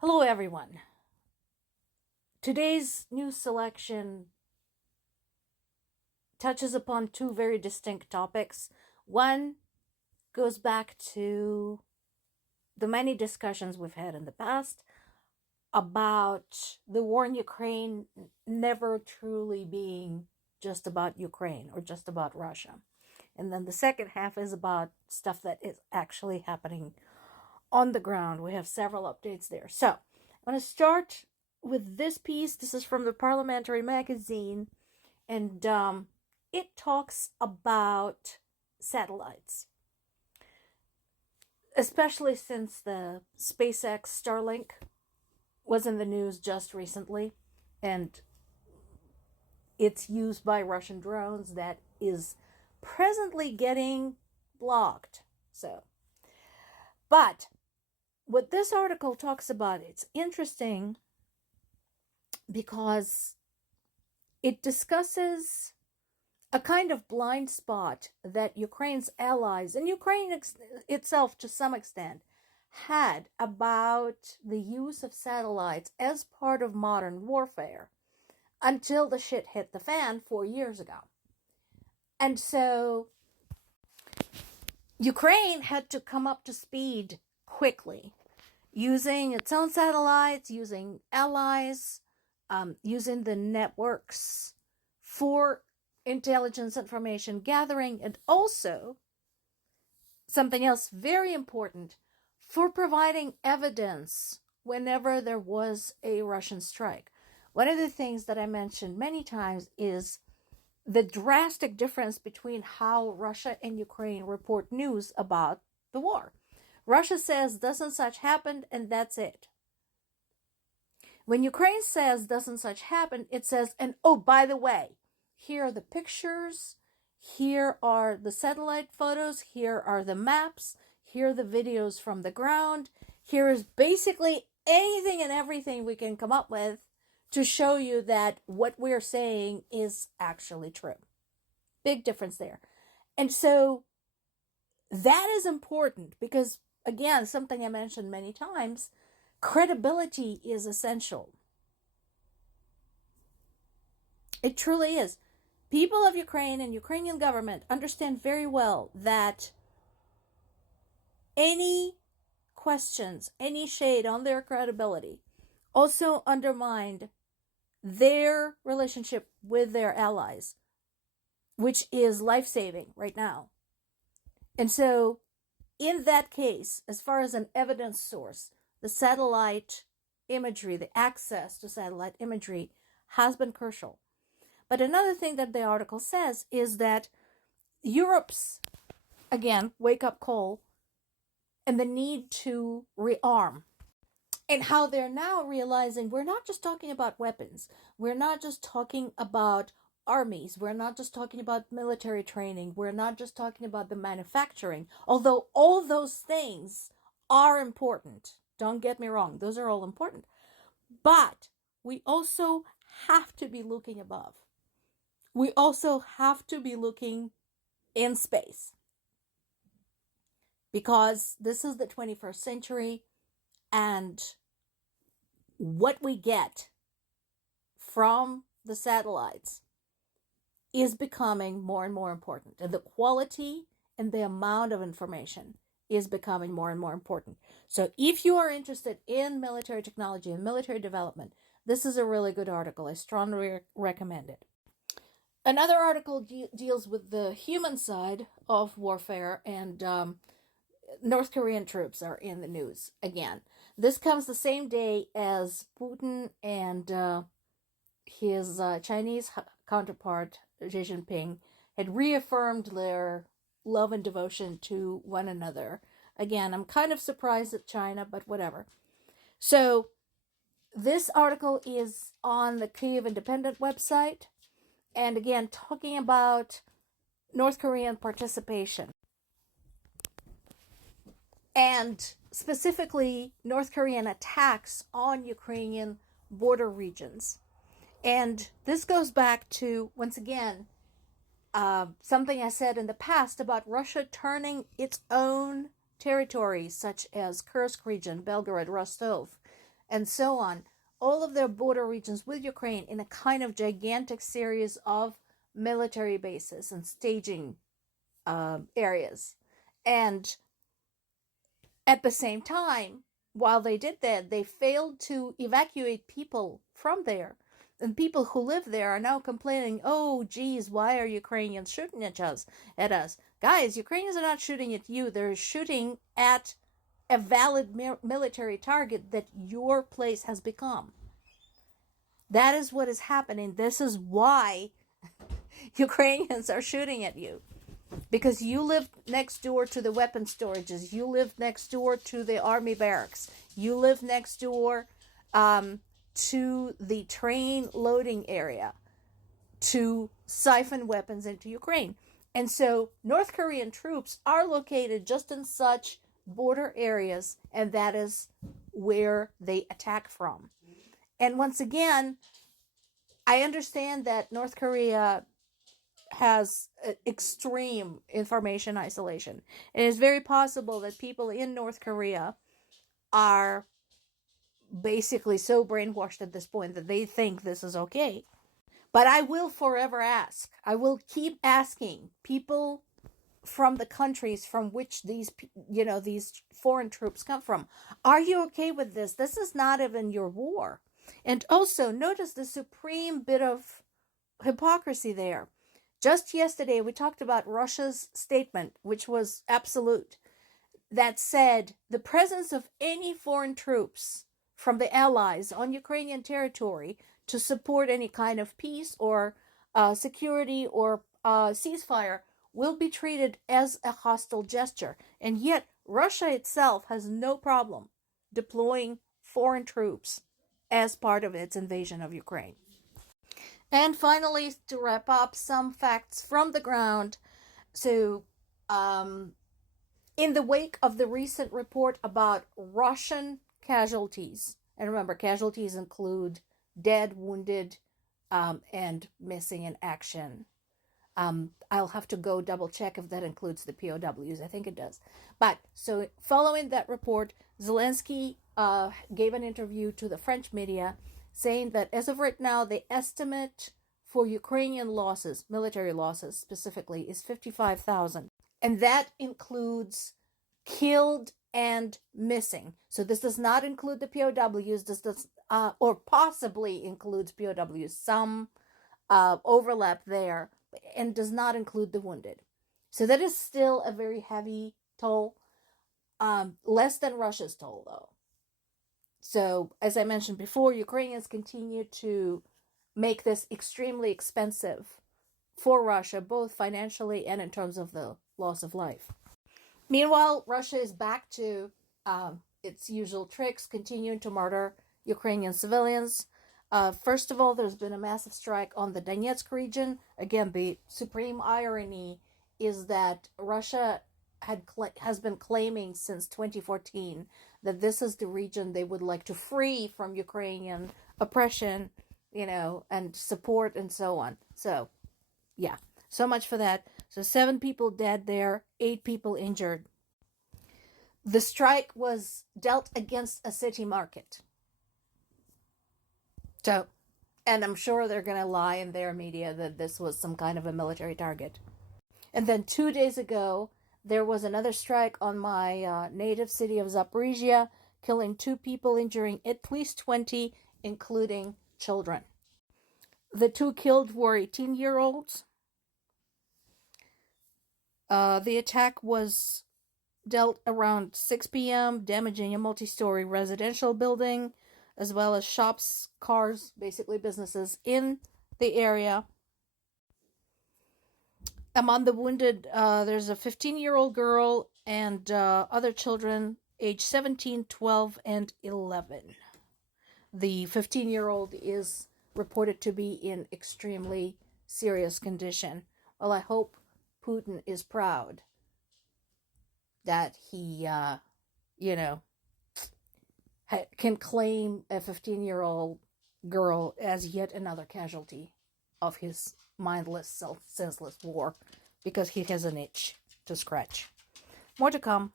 Hello, everyone. Today's news selection touches upon two very distinct topics. One goes back to the many discussions we've had in the past about the war in Ukraine never truly being just about Ukraine or just about Russia. And then the second half is about stuff that is actually happening on the ground. We have several updates there. So I'm going to start with this piece. This is from the Parliamentary Magazine, and it talks about satellites, especially since the SpaceX Starlink was in the news just recently, and it's used by Russian drones that is presently getting blocked. But what this article talks about, it's interesting because it discusses a kind of blind spot that Ukraine's allies and Ukraine itself to some extent had about the use of satellites as part of modern warfare until the shit hit the fan 4 years ago. And so Ukraine had to come up to speed quickly, using its own satellites, using allies, using the networks for intelligence information gathering, and also something else very important, for providing evidence whenever there was a Russian strike. One of the things that I mentioned many times is the drastic difference between how Russia and Ukraine report news about the war. Russia says doesn't such happened, and that's it. When Ukraine says doesn't such happen, it says, and oh, by the way, here are the pictures, here are the satellite photos, here are the maps, here are the videos from the ground, here is basically anything and everything we can come up with to show you that what we're saying is actually true. Big difference there. And so that is important because, again, something I mentioned many times, credibility is essential. It truly is. People of Ukraine and Ukrainian government understand very well that any questions, any shade on their credibility also undermined their relationship with their allies, which is life-saving right now. And so in that case, as far as an evidence source, the satellite imagery, the access to satellite imagery has been crucial. But another thing that the article says is that Europe's, again, wake-up call and the need to rearm, and how they're now realizing we're not just talking about weapons. We're not just talking about armies. We're not just talking about military training. We're not just talking about the manufacturing. Although all those things are important. Don't get me wrong. Those are all important. But we also have to be looking above. We also have to be looking in space. Because this is the 21st century, and what we get from the satellites is becoming more and more important. And the quality and the amount of information is becoming more and more important. So if you are interested in military technology and military development, this is a really good article. I strongly recommend it. Another article deals with the human side of warfare, and North Korean troops are in the news again. This comes the same day as Putin and his Chinese counterpart, Xi Jinping, had reaffirmed their love and devotion to one another. Again, I'm kind of surprised at China, but whatever. So this article is on the Kyiv Independent website, and again, talking about North Korean participation, and specifically North Korean attacks on Ukrainian border regions. And this goes back to, once again, something I said in the past about Russia turning its own territories, such as Kursk region, Belgorod, Rostov, and so on, all of their border regions with Ukraine in a kind of gigantic series of military bases and staging areas. And at the same time, while they did that, they failed to evacuate people from there. And people who live there are now complaining, oh, geez, why are Ukrainians shooting at us? Guys, Ukrainians are not shooting at you. They're shooting at a valid military target that your place has become. That is what is happening. This is why Ukrainians are shooting at you. Because you live next door to the weapon storages. You live next door to the army barracks. You live next door to the train loading area to siphon weapons into Ukraine. And so North Korean troops are located just in such border areas, and that is where they attack from. And once again, I understand that North Korea has extreme information isolation. It is very possible that people in North Korea are basically so brainwashed at this point that they think this is okay. But I will forever ask. I will keep asking people from the countries from which these foreign troops come from. Are you okay with this? This is not even your war. And also notice the supreme bit of hypocrisy there. Just yesterday, we talked about Russia's statement, which was absolute, that said the presence of any foreign troops from the Allies on Ukrainian territory to support any kind of peace or security or ceasefire will be treated as a hostile gesture. And yet, Russia itself has no problem deploying foreign troops as part of its invasion of Ukraine. And finally, to wrap up, some facts from the ground. So, in the wake of the recent report about Russian casualties, and remember, casualties include dead, wounded, and missing in action. I'll have to go double check if that includes the POWs. I think it does. But so following that report, Zelensky gave an interview to the French media saying that as of right now, the estimate for Ukrainian losses, military losses specifically, is 55,000. And that includes killed and missing. So this does not include the POWs. This does, or possibly includes POWs. Some overlap there, and does not include the wounded. So that is still a very heavy toll. Less than Russia's toll, though. So, as I mentioned before, Ukrainians continue to make this extremely expensive for Russia, both financially and in terms of the loss of life. Meanwhile, Russia is back to its usual tricks, continuing to murder Ukrainian civilians. First of all, there's been a massive strike on the Donetsk region. Again, the supreme irony is that Russia has been claiming since 2014 that this is the region they would like to free from Ukrainian oppression, and support and so on. So, yeah, so much for that. So 7 people dead there, 8 people injured. The strike was dealt against a city market. So, and I'm sure they're going to lie in their media that this was some kind of a military target. And then 2 days ago, there was another strike on my native city of Zaporizhia, killing 2 people, injuring at least 20, including children. The 2 killed were 18-year-olds. The attack was dealt around 6 p.m., damaging a multi-story residential building, as well as shops, cars, basically businesses in the area. Among the wounded, there's a 15-year-old girl and other children aged 17, 12, and 11. The 15-year-old is reported to be in extremely serious condition. Well, I hope Putin is proud that he, can claim a 15-year-old girl as yet another casualty of his mindless, senseless war, because he has an itch to scratch. More to come.